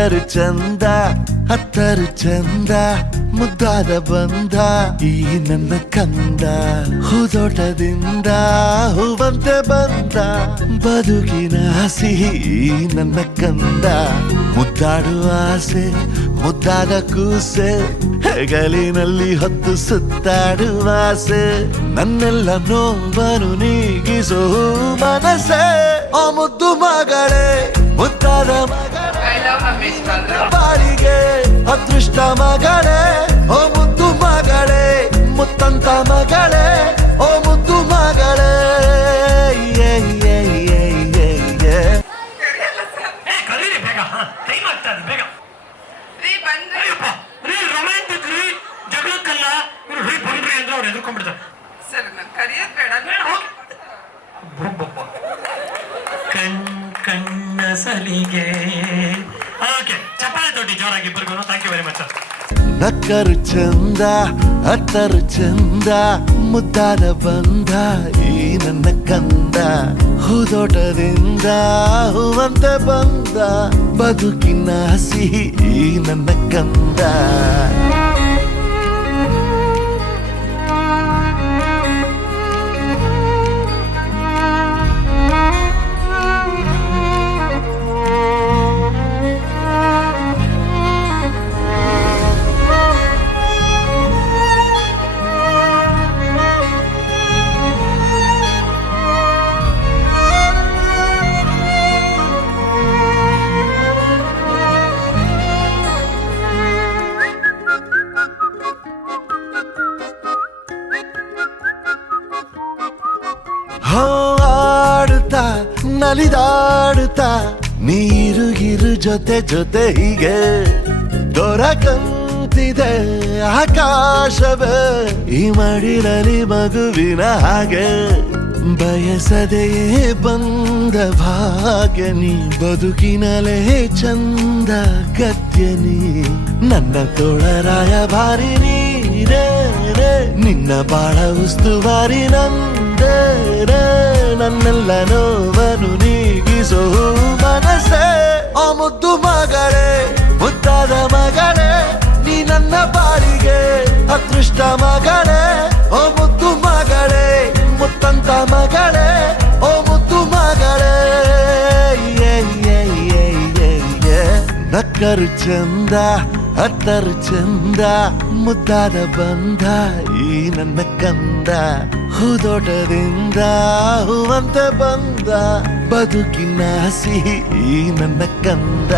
ನಕ್ಕರು ಚಂದ ಹತ್ತರು ಚಂದ ಮುದ್ದಾದ ಬಂದ ಈ ನನ್ನ ಕಂದ ಹೂದೋಟದಿಂದ ಹೂವಂತೆ ಬಂದ ಬದುಕಿನ ಸಿಹಿ ನನ್ನ ಕಂದ ಮುದ್ದಾಡುವ ಆಸೆ ಮುದ್ದಾದ ಕೂಸೆ ಹೆಗಲಿನಲ್ಲಿ ಹೊತ್ತು ಸುತ್ತಾಡುವ ಆಸೆ ನನ್ನೆಲ್ಲ ನೋವನ್ನು ನೀಗಿಸೋ ಮನಸ್ಸೆ ಆ ಮುದ್ದು ಮಗಳೇ ಮುದ್ದಾದ ಬಾಳಿಗೆ ಅದೃಷ್ಟ ಮಗಳೇ ಓ ಮುದ್ದು ಮಗಳೇ ಮುತ್ತಂತ ಮಗಳೇ ಓ ಮುದ್ದು ಮಗಳೇ ಕಣ್ಣ ಸಲಿಗೆ ಚಪ್ಪಾಳೆ ತೊಟ್ಟಿ ಜೋರಾಗಿ ಇಬ್ಬರಿಗೂ thank you very much sir. ನಕ್ಕರು ಚಂದ ಹತ್ತರು ಚಂದ ಮುದ್ದಾದ ಬಂದ ಈ ನನ್ನ ಕಂದ ಹೂದೋಟದಿಂದ ಹೂವಂತೆ ಬಂದ ಬದುಕಿನ ಸಿಹಿ ಈ ನನ್ನ ಕಂದ ಆಡುತ್ತಾ ನಲಿದಾಡುತ್ತಾ ನೀರುಗಿರು ಜೊತೆ ಜೊತೆ ಹೀಗೆ ದೊರಕಂತಿದೆ ಆಕಾಶವೇ ಈ ಮಡಿಲಲ್ಲಿ ಮಗುವಿನ ಹಾಗೆ ಬಯಸದೆಯೇ ಬಂದ ಭಾಗ್ಯ ನೀ ಬದುಕಿನಲೇ ಚಂದ ಗದ್ಯ ನೀ ನನ್ನ ತೋಳರಾಯ ಭಾರಿ ನೀರೇ ನಿನ್ನ ಬಾಳ ಉಸ್ತುವಾರಿ ನಂದೇ ನನ್ನೆಲ್ಲ ನೋವನ್ನು ನೀಗಿಸೋ ಮನಸ್ಸೇ ಆ ಮುದ್ದು ಮಗಳೇ ಮುದ್ದಾದ ಮಗಳೇ ನೀ ನನ್ನ ಬಾಳಿಗೆ ಅದೃಷ್ಟ ಮಗಳೇ ಓ ಮುದ್ದು ಮಗಳೇ ಮುತ್ತಂತ ಮಗಳೇ ಓ ಮುದ್ದು ಮಗಳೇ ನಕ್ಕರು ಚಂದ ಹತ್ತರು ಚಂದ ಮುದ್ದಾದ ಬಂದ ಈ ನನ್ನ ಕಂದ ಹೂದೋಟದಿಂದ ಹೂವಂತೆ ಬಂದ ಬದುಕಿನ ಸಿಹಿ ಈ ನನ್ನ ಕಂದ